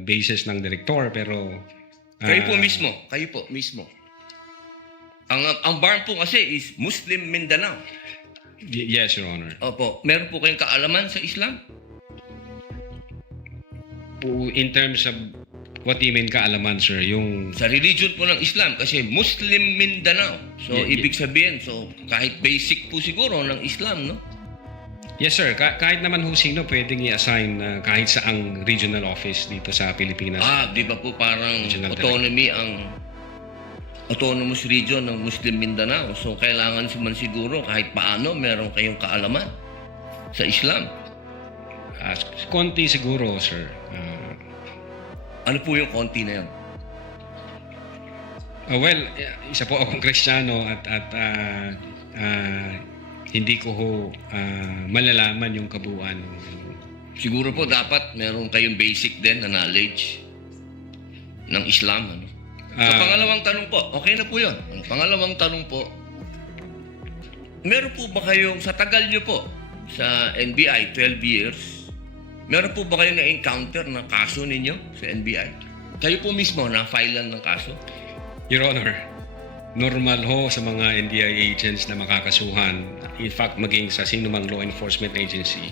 basis ng direktor, pero Kayo po mismo. Ang barn po kasi is Muslim Mindanao. yes, Your Honor. Opo. Meron po kayong kaalaman sa Islam? In terms of what do you mean kaalaman, sir? Yung Sa religion po ng Islam kasi Muslim Mindanao. So, ibig sabihin, kahit basic po siguro ng Islam, no? yes, sir. Kahit naman ho sino pwedeng i-assign kahit saang regional office dito sa Pilipinas. Di ba po parang Regional autonomy ang autonomous region ng Muslim Mindanao. So, kailangan man siguro kahit paano meron kayong kaalaman sa Islam. Konti siguro, sir. Ano po yung konti na yun? Well, isa po akong Kristiyano at hindi ko ho malalaman yung kabuuan. Siguro po dapat meron kayong basic din na knowledge ng Islam. Ano? Sa pangalawang tanong po, okay na po yun. Ang pangalawang tanong po, meron po ba kayong, sa tagal nyo po, sa NBI, 12 years, meron po ba kayong na-encounter na kaso ninyo sa NBI? Kayo po mismo na-filean ng kaso? Your Honor, normal ho sa mga NBI agents na makakasuhan, in fact, maging sa sinumang law enforcement agency.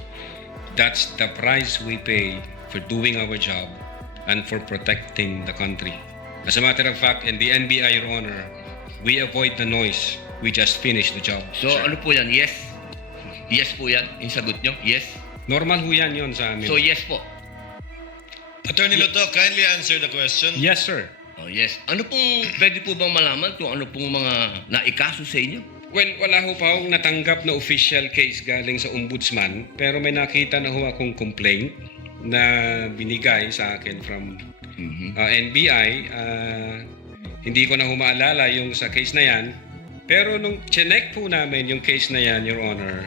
That's the price we pay for doing our job and for protecting the country. As a matter of fact, in the NBI, Your Honor, we avoid the noise. We just finish the job. So, sir. ano po yan? Yes? Yes po yan? Yung sagot nyo? Yes? Normal ho yan yun sa amin. So, yes po. Attorney Loto, kindly answer the question. Yes, sir. Oh, yes. Ano pong, pwede po bang malaman kung ano pong mga naikaso sa inyo? Well, wala ho pa akong natanggap na official case galing sa ombudsman, pero may nakita na ho akong complaint na binigay sa akin from NBI. Hindi ko na ho maalala yung sa case na yan, pero nung chinek po namin yung case na yan, Your Honor,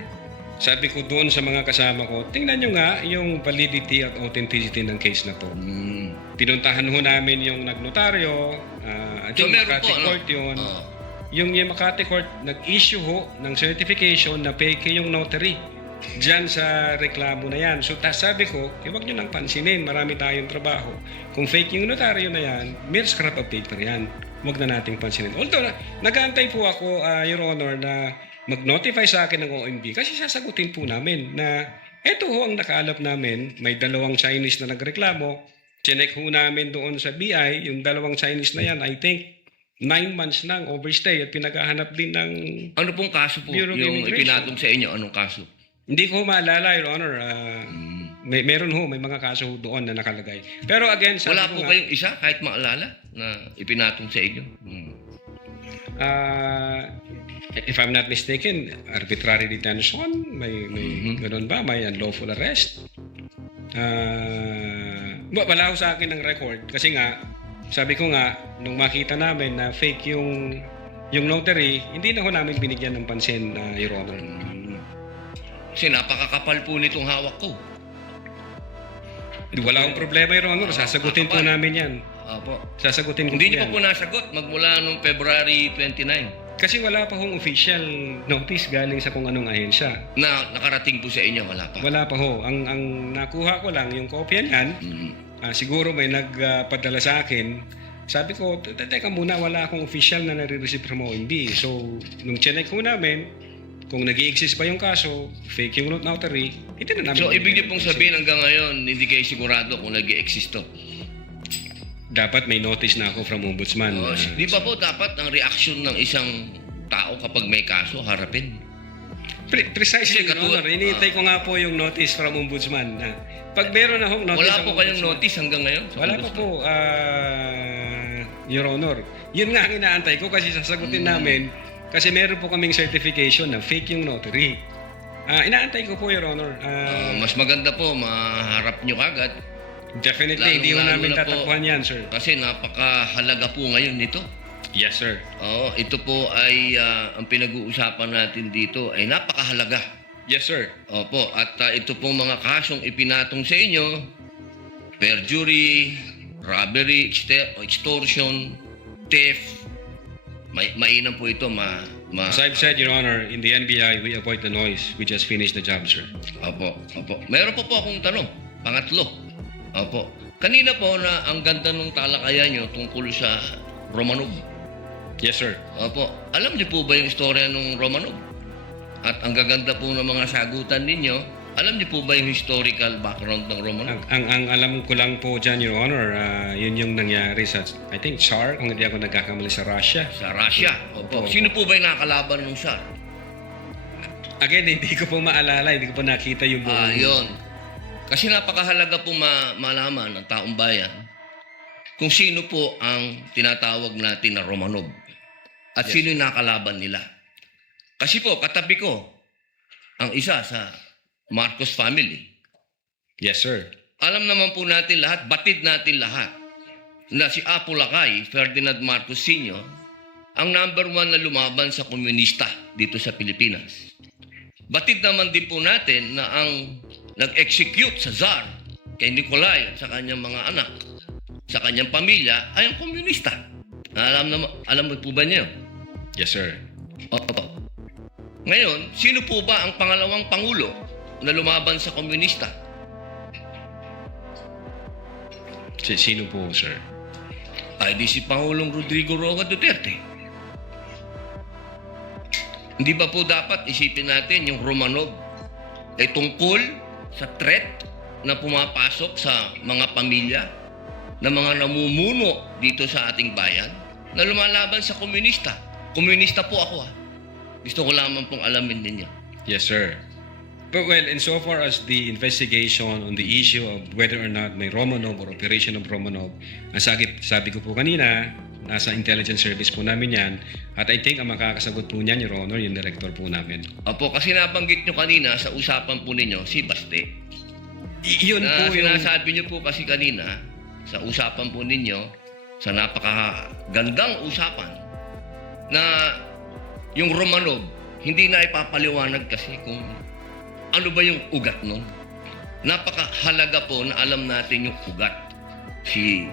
sabi ko doon sa mga kasama ko, tingnan nyo nga yung validity at authenticity ng case na to. Pinuntahan ho namin yung nagnotaryo, I So, think meron Makati po, ano? Court yun. Yung Makati Court nag-issue ho ng certification na fake yung notary dyan sa reklamo na yan. So sabi ko, huwag nyo nang pansinin, marami tayong trabaho. Kung fake yung notaryo na yan, mere scrap of paper yan. Huwag na nating pansinin. Although, nag-aantay po ako, Your Honor, na mag-notify sa akin ng OMB kasi sasagutin po namin na eto ho ang nakaalap namin, may dalawang Chinese na nagreklamo. Chinek ho namin doon sa BI, yung dalawang Chinese na yan, I think 9 months nang overstay at pinaghahanap din ng... Ano pong kaso po Bureau of yung Immigration. ipinatong sa inyo? Anong kaso? Hindi ko maalala, Your Honor. Meron ho, may mga kaso doon na nakalagay. Pero again, sabi Wala ko po nga, kayong isa kahit maalala na ipinatong sa inyo? if I'm not mistaken, arbitrary detention, may ganun ba? May unlawful arrest. Wala ho sa akin ng record kasi nga, sabi ko nga, nung makita namin na fake yung notary, hindi na ho namin binigyan ng pansin, Your Honor. Kasi napakakapal po nitong hawak ko. Wala akong problema, Your Honor. Sasagutin po namin yan. Opo. Sasagutin ko Hindi po niyo yan. pa po nasagot magmula noong February 29 Kasi wala pa hong official notice galing sa kung anong ahensya. na nakarating po sa inyo. Wala pa. Wala pa ho. Ang nakuha ko lang, yung kopya niyan, siguro may nagpadala sa akin. Sabi ko, teka muna, wala akong official na nare-receive from OMB. So, nung chinek ko namin, kung nag-i-exist pa yung kaso, fake yung notary, ito na namin. So, ibig niyo pong sabihin hanggang ngayon, hindi kayo sigurado kung nag-i-exist to. Dapat may notice na ako from ombudsman. Di ba po dapat ang reaction ng isang tao kapag may kaso, harapin? Precisely, Kasi Your Honor. Iniintay ko nga po yung notice from ombudsman. Pag meron akong notice Wala from po kayong ombudsman- notice hanggang ngayon? sa Wala pa ombudsman? po, Your Honor. Yun nga ang inaantay ko kasi sasagutin namin kasi meron po kaming certification na fake yung notary. Inaantay ko po, Your Honor. Mas maganda po, maharap nyo kagad. Definitely, hindi ko Lalo-lalo namin na po. tatakbuhan yan, sir. Kasi napakahalaga po ngayon nito. Yes, sir. Oo, ito po ay ang pinag-uusapan natin dito ay napakahalaga. Yes, sir. Opo, at ito pong mga kasong ipinatong sa inyo, perjury, robbery, extortion, theft, mainam po ito, As I've said, Your Honor, in the NBI, we avoid the noise. We just finish the job, sir. Opo. Meron po akong tanong, pangatlo. Opo. Kanina po na ang ganda ng talakayan nyo tungkol sa Romanov. Yes, sir. Opo. Alam niyo po ba yung istorya ng Romanov? At ang gaganda po ng mga sagutan ninyo, alam niyo po ba yung historical background ng Romanov? Ang alam ko lang po dyan, Your Honor, yun yung nangyari sa, I think, Tsar, kung hindi ako nagkakamali, sa Russia. Sa Russia. Opo. Sino po ba yung nakakalaban ng Tsar? Again, hindi ko po maalala, hindi ko po nakita yung buong... Yun. Kasi napakahalaga po malaman ng taong bayan kung sino po ang tinatawag natin na Romanov at sino yung nakalaban nila. Kasi po, katabi ko ang isa sa Marcos family. Yes, sir. Alam naman po natin lahat, batid natin lahat, na si Apo Lakay, Ferdinand Marcos Sr., ang number 1 na lumaban sa komunista dito sa Pilipinas. Batid naman din po natin na ang nag-execute sa Tsar kay Nikolai at sa kanyang mga anak, sa kanyang pamilya, ay ang komunista. Alam mo po ba niyo? Yes, sir. Opo. Ngayon, sino po ba ang pangalawang pangulo na lumaban sa komunista? Sino po, sir? Ay di si Pangulong Rodrigo Roa Duterte. Hindi ba po dapat isipin natin yung Romanov ay tungkol sa threat na pumapasok sa mga pamilya na mga namumuno dito sa ating bayan na lumalaban sa komunista. Komunista po ako Gusto ko lamang pong alamin ninyo. Yes, sir. But well, insofar as the investigation on the issue of whether or not may Romanov or operation of Romanov, ang sabi ko po kanina, nasa intelligence service po namin yan. At I think ang makakasagot po niyan, Your Honor, yung director po namin. Opo, kasi nabanggit nyo kanina sa usapan po ninyo, si Baste. Yun Na po yung... sinasabi nyo po kasi kanina, sa usapan po ninyo, sa napakagandang usapan, na yung Romanov, hindi na ipapaliwanag kasi kung ano ba yung ugat nun. Napakahalaga po na alam natin yung ugat. Si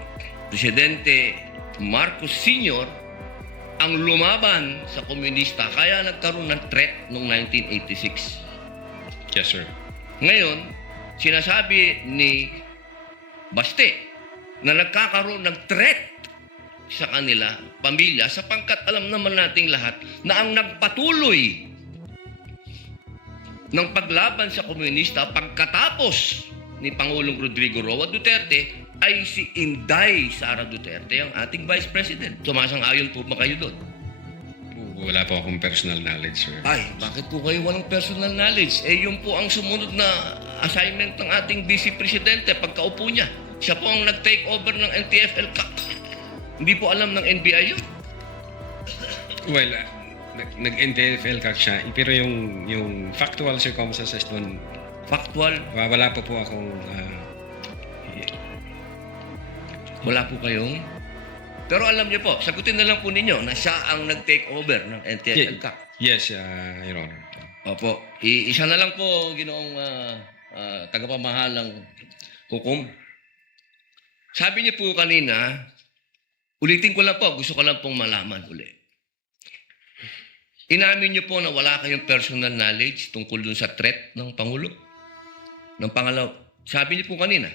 Presidente Marcos Sr. ang lumaban sa komunista kaya nagkaroon ng threat noong 1986. Yes, sir. Ngayon, sinasabi ni Baste na nagkakaroon ng threat sa kanila, pamilya, sapagkat alam naman nating lahat na ang nagpatuloy ng paglaban sa komunista pagkatapos ni Pangulong Rodrigo Roa Duterte ay si Inday Sara Duterte, ang ating Vice President. Sumasang-ayon po ba kayo doon? Wala po akong personal knowledge, sir. Ay, bakit po kayo walang personal knowledge? Yun po ang sumunod na assignment ng ating Vice Presidente pagkaupo niya. Siya po ang nag-take over ng NTFL CAC. Hindi po alam ng NBI yun. Well, nag-NTFL ka siya, pero yung factual circumstances doon, Factual, wala pa po akong... wala po kayong... Pero alam niyo po, sagutin na lang po ninyo na siya ang nag-take over ng NTFL CAC. Yes, Your Honor. Opo. Isa na lang po, ginoong tagapamahalang hukom. Sabi niyo po kanina, ulitin ko lang po, gusto ko lang pong malaman ulit. Inamin niyo po na wala kayong personal knowledge tungkol dun sa threat ng Pangulo. Ng pangalaw, sabi niyo po kanina,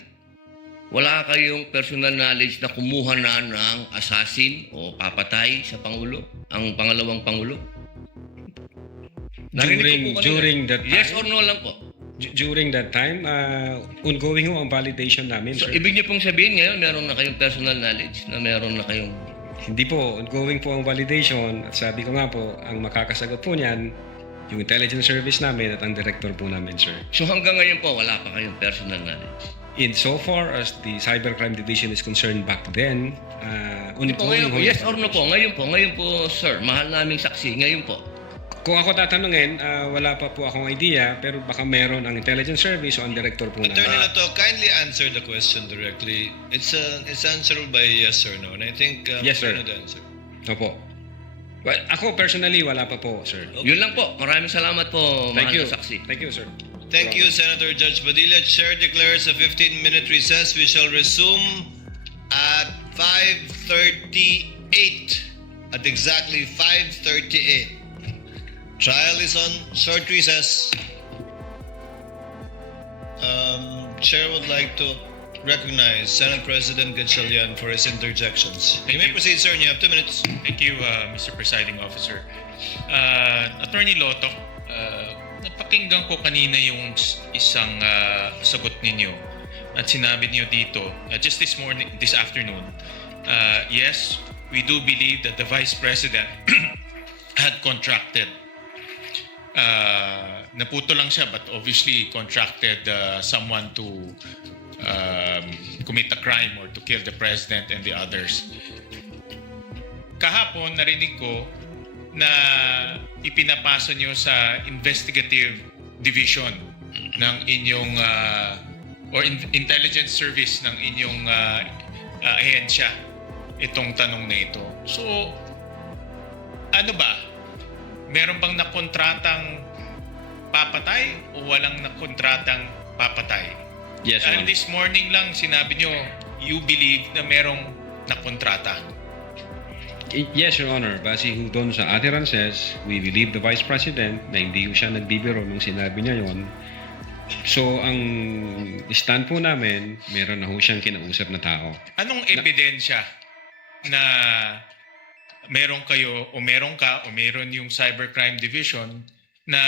wala kayong personal knowledge na kumuha na ng assassin o papatay sa Pangulo, ang pangalawang Pangulo. Narinig ko po kanina. During that time? Yes or no lang po. During that time, ongoing ho ang validation namin, So, sir. ibig niyo pong sabihin ngayon, meron na kayong personal knowledge na meron na kayong... Hindi po, ongoing po ang validation. At sabi ko nga po, ang makakasagot po niyan, yung intelligence service namin at ang director po namin, sir. So, hanggang ngayon po, wala pa kayong personal knowledge. In so far as the Cybercrime Division is concerned back then, ongoing ho. Yes or no po? Ngayon po, sir, mahal naming saksi. Ngayon po. Kung ako tatanungin, wala pa po akong idea, pero baka meron ang intelligence service o ang director po Attorney namin. Lato, kindly answer the question directly. It's answerable by yes or no. And I think Yes, sir. you know the answer. Opo. Well, ako personally, wala pa po, sir. Yun lang po. Maraming salamat po, Thank mahal you. na saksi. Thank you, sir. Thank you, Senator Judge Padilla. Chair declares a 15-minute recess. We shall resume at 5:38. At exactly 5:38. Trial is on short recess. Chair would like to recognize Senate President Gatchalian for his interjections. You may proceed, sir, and you have 2 minutes. Thank you, Mr. Presiding Officer. Attorney Loto, napakinggan ko kanina yung isang sagot ninyo at sinabi niyo dito, just this afternoon, yes, we do believe that the Vice President had contracted. Naputo lang siya, but obviously contracted someone to commit a crime or to kill the President and the others. Kahapon, narinig ko na ipinapasa nyo sa investigative division ng inyong or intelligence service ng inyong ahensya itong tanong na ito. So, ano ba? Meron bang nakontratang papatay o walang nakontratang papatay? Yes, Your Honor. This morning lang sinabi nyo, you believe na merong nakontrata. Yes, Your Honor. Base ho doon sa utterances, we believe the Vice President na hindi ho siya nagbibiro nung sinabi niya yon. So, ang stand po namin, meron na ho siyang kinausap na tao. Anong ebidensya na meron kayo o meron ka o meron yung Cybercrime Division na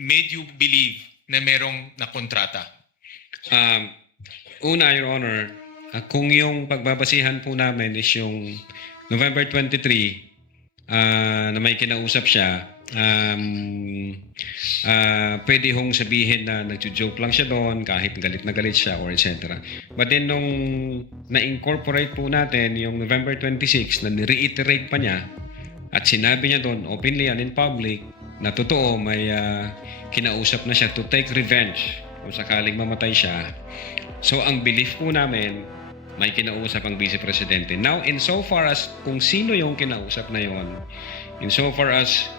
made you believe na merong nakontrata? Una, Your Honor, kung yung pagbabasihan po namin is yung November 23 na may kinausap siya, pwede hong sabihin na nagjo-joke lang siya doon kahit galit na galit siya or etc. But then nung na-incorporate po natin yung November 26 na ni-reiterate pa niya at sinabi niya doon openly and in public na totoo may kinausap na siya to take revenge kung sakaling mamatay siya. So ang belief po namin may kinausap ang Vice Presidente. Now, insofar as kung sino yung kinausap na yon, insofar as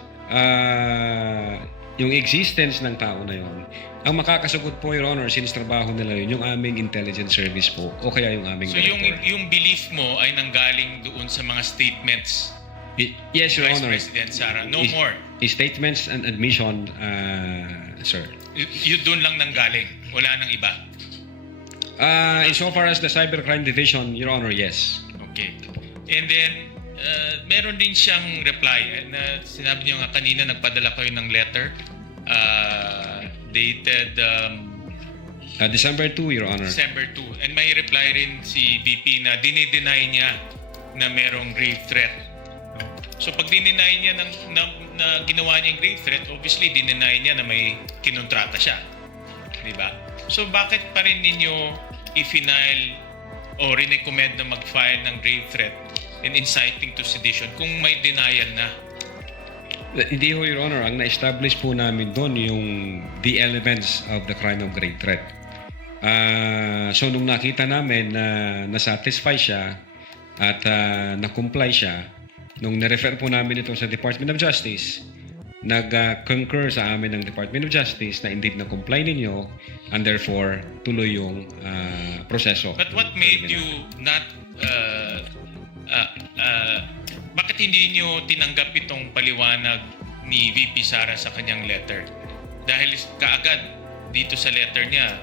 yung existence ng tao na yon, ang makakasagot po, Your Honor, since trabaho nila yun, yung aming intelligence service po o kaya yung aming So director. yung belief mo ay nanggaling doon sa mga statements Yes, Your Vice Honor. President Sara, no more. Statements and admission, sir. Yun doon lang nanggaling, wala nang iba. Insofar as the Cybercrime Division, Your Honor, yes. Okay. And then, meron din siyang reply na sinabi niyo nga kanina nagpadala kayo ng letter dated December 2, Your Honor. December 2. And may reply rin si VP na dinideny niya na merong grave threat. No? So pag dinideny niya na ginawa niya yung grave threat, obviously dinideny niya na may kinontrata siya. Di ba? So bakit pa rin ninyo i-file o recommend na mag-file ng grave threat and inciting to sedition kung may denial na? Hindi ho, Your Honor. Ang na-establish po namin doon yung the elements of the crime of grave threat. So nung nakita namin na nasatisfy siya at na-comply siya, nung na-refer po namin ito sa Department of Justice, nag-concur sa amin ng Department of Justice na indeed na-comply ninyo and therefore tuloy yung proseso. But what made you not bakit hindi niyo tinanggap itong paliwanag ni VP Sara sa kanyang letter? Dahil kaagad dito sa letter niya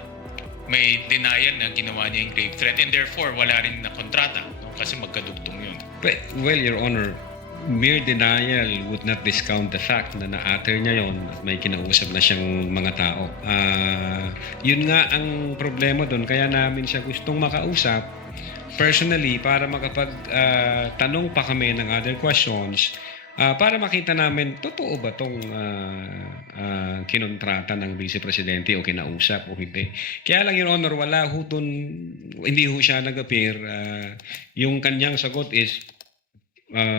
may denial na ginawa niya yung grave threat and therefore wala rin na kontrata, no? Kasi magkadugtong yun. Well, Your Honor, mere denial would not discount the fact na na-utter niya yon at may kinausap na siyang mga tao. Yun nga ang problema doon. Kaya namin siya gustong makausap personally para makapag-tanong pa kami ng other questions para makita namin totoo ba itong kinontrata ng Vice Presidente o kinausap o hindi. Kaya lang, Your Honor, wala ho dun, hindi ho siya nag-appear. Yung kanyang sagot is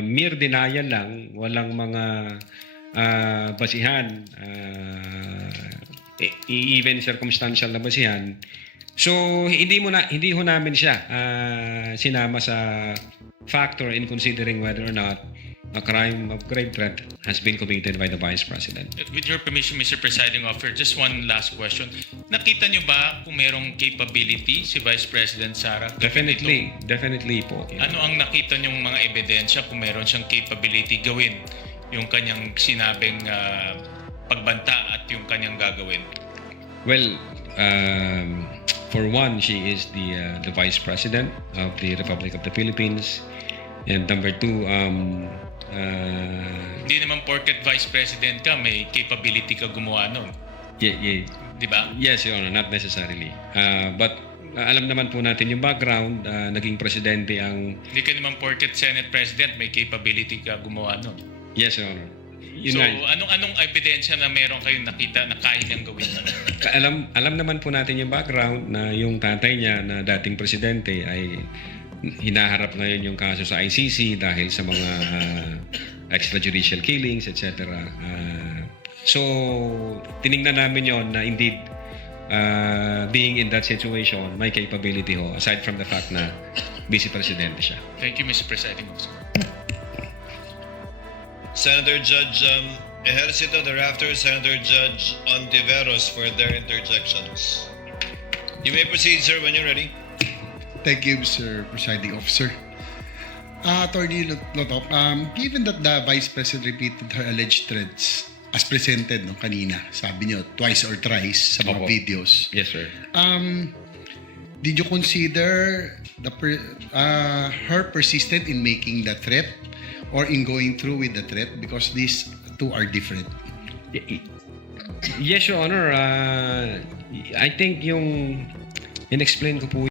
mere denial lang, walang mga basihan, even circumstantial na basihan. So hindi ho namin siya sinama sa factor in considering whether or not a crime of grave threat has been committed by the Vice President. With your permission, Mr. Presiding Officer, just one last question. Nakita niyo ba kung merong capability si Vice President Sara? Definitely po. Ano ang nakita niyong mga ebidensya kung meron siyang capability gawin yung kanyang sinabing pagbanta at yung kanyang gagawin? Well, For one, she is the Vice President of the Republic of the Philippines. And number two, Hindi naman porket Vice President ka, may capability ka gumawa nun. Di ba? yes, Your Honor, not necessarily. But alam naman po natin yung background, naging presidente ang... Hindi ka naman porket Senate President, may capability ka gumawa nun. Yes, Your Honor. Yun So, nga. anong ebidensya na meron kayong nakita na kaya niyang gawin? Alam naman po natin yung background na yung tatay niya na dating presidente ay hinaharap ngayon yung kaso sa ICC dahil sa mga extrajudicial killings, etc. So, tiningnan namin yon na indeed being in that situation, may capability ho, aside from the fact na vice presidente siya. Thank you, Mr. Presiding Officer. Senator Judge Ejercito, thereafter Senator Judge Ontiveros for their interjections. You may proceed, sir, when you're ready. Thank you, Mr. Presiding Officer. Attorney Lotop, given that the Vice President repeated her alleged threats as presented no, kanina, sabi niyo, twice or thrice sa mga Opo. videos, Yes, sir. did you consider her persistent in making the threat or in going through with the threat? Because these two are different. Yes, Your Honor. I think yung in-explain ko po